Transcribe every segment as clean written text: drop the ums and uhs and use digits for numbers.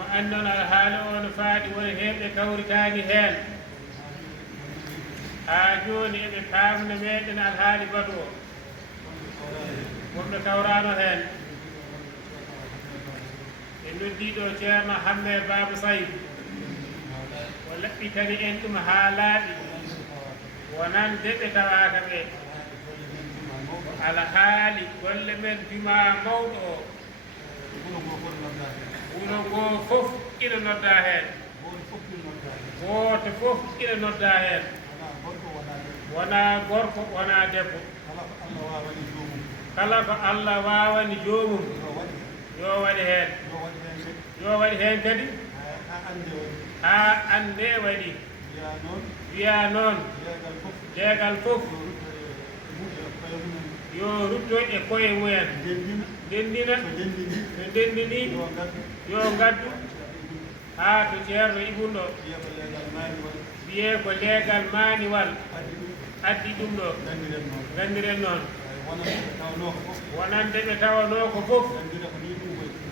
mo anndon alhaala o no faaɗi woni heɓɓe kawritaani heen haa jooni eɓe paamna meeɗen alhaali batu o wonɓe kawraano heen e noddiiɗo ceerno hamme baba sayid o laɓɓitani en ɗum haa laaɓi wonande ɓe tawaaka ɓe alhaali golle men juma mawɗo o wuro ngoo fof ina noddaa heen gooto fof ina noddaa heen wonaa gorko wonaa debbo kala ko Allah waawani joomum yo waɗi heen yo waɗi heen kadi haa annde waɗi wiya noon jeegal fof yo rutto e koye mumen ndenndina so ndenndini yo ngaddu haa to ceerno Ibou ɗo wiyee ko leegal maaniwal addi ɗum ɗo nganndiren noon wonande ɓe tawanoo ko fof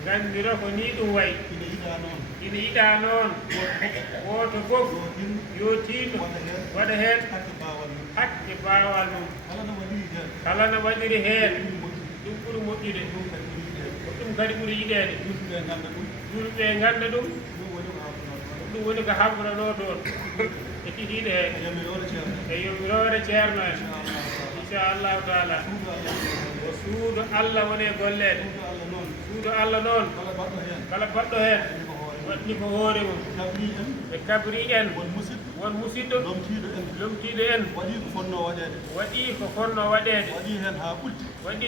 nganndira ko ni ɗum wayi ina yiɗaa noon gooto fof yo tiinno waɗa heen hakke baawal mum kala no waɗiri heen ɗum ɓuri moƴƴude ko ɗum kadi ɓuri yiɗeede julɓe ngannda ɗum ɗum woni ko habranoo toon e kihiiɗe heen e yomiroore ceerno en inchallahu taala o suudu Allah woni e golleede suudu Allah noon kala baɗɗo heen waɗni ko hoore mum ɓe kabri en won musidɗo lomtiiɗo en waɗii ko fonnoo waɗeede waɗii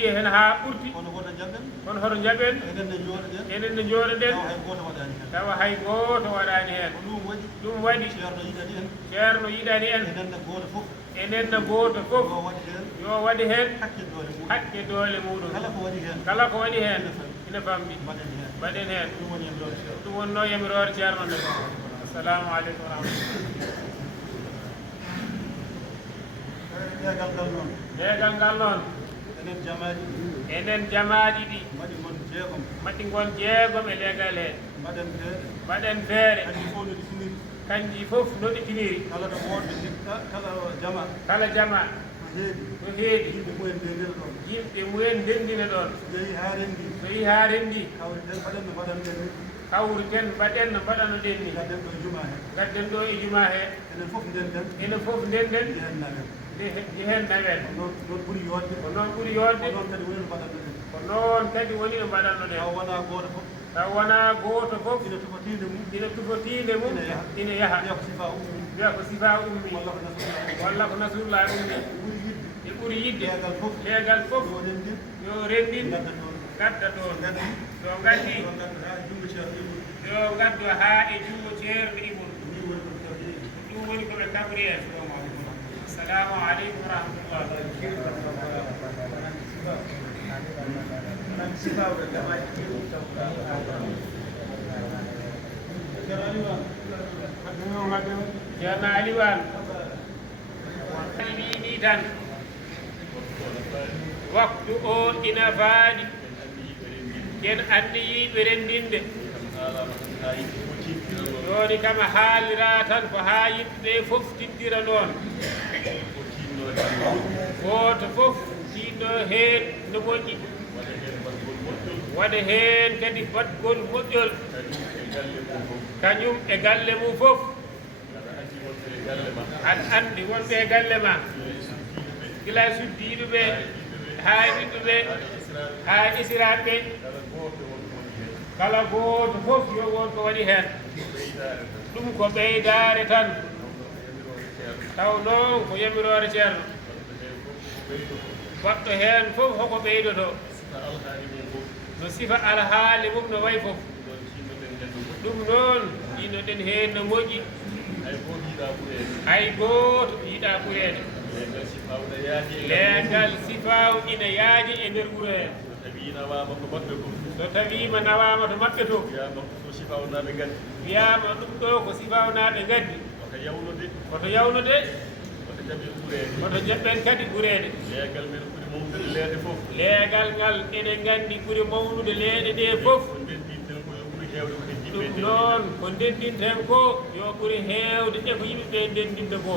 heen haa ɓurti kono hoto jaɓen enen ne njooɗoɗen tawa hay gooto waɗaani heen ɗum waɗi ceerno yiɗani en enen ne gooto fof yo waɗi heen hakke doole muɗum kala ko waɗi heen ina famɗi mbaɗen heen ɗum wonnoo yamiroore ceerno nde assalamu aleykum wa rahmatullah leegal ngal noon enen jamaaɗi ɗi maɗi ngon jeegom e leegal heen mbaɗen feere kanji fof noɗitiniri kala jama ko heedi yimɓe mumen ndenndina ɗon so yii haa renndi kawriten mbaɗen no mbaɗano ɗen ni gadden ɗo e juma he enen fof ndenden ndi heen nawen ko noon ɓuri yodde ko noon kadi woni no mbaɗanno ɗen taw wonaa gooto fof ina tufotiinde mum ina yaha wiya ko sifa ummi walla ko nasurla ummi e ɓuri yidde leegal fof yo renndin gadda toon so ngaddi yo ngaddu haa e junngo ceerno Ibou ɗum woni ko ɓe kabri en assalamu aleykum wa rahmatullah ceerno Aliwan wini tan waktu o ina faaɗi ken anndi yiiɓe renndinde jooni kam haalira tan ko haa yimɓe ɓe fof tiddira noon gooto fof tiinno heen no moƴƴi waɗa heen kadi batgol moƴƴol kañum e galle mum fof aɗa anndi wonɓe e galle ma gila suddiiɗo ɓe haa ɓiɓɓe ɓe haa isiraaɓe ɓe kala gooto fof yo won ko waɗi heen ɗum ko ɓeydaare tan taw noon ko yamiroore ceerno goɗɗo heen fof hoko ɓeydoto no sifa alhaali mum no wayi fof ɗum noon ɗinoɗen heen no moƴƴi hay gooto yiɗaa ɓureede leegal sifaw ina yaaji e ndeer wuro heen so tawiima nawaama to maɓɓe to wiyaama ɗum ɗo ko sifawnaaɓe ngaddi koto yawnude koto jaɓɓen kadi ɓureede leegal ngal enen nganndi ɓuri mawnude leeɗe ɗe fof ɗum noon ko ndenndinten ko yo ɓuri heewde e ko yimɓe ɓe ndenndinta ko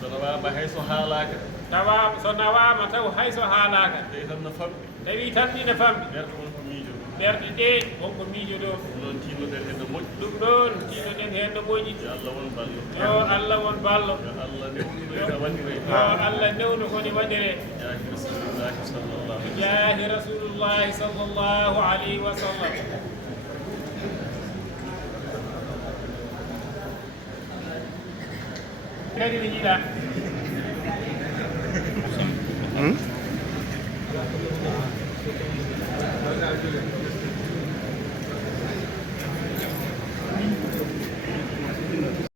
so nawaama hay so haalaaka tawa so nawaama taw hay so haalaaka tawi tan no famɗi tawi tan ɗi ne famɗi ɓerɗe wonko miijo ɓerɗe ɗe wonko miijo ɗo noon tiinoɗen hen no moƴƴi ɗum ɗon tiinoɗen heen no moƴƴi yo Allah won ballo yo Allah won ballo yo Allah newnuno ene waɗire yo Allah newnu koni waɗire jaahi rasulillahi sallallahu jaahi rasulullahi sallllahu alayhi wa sallam kadi ne jiiɗa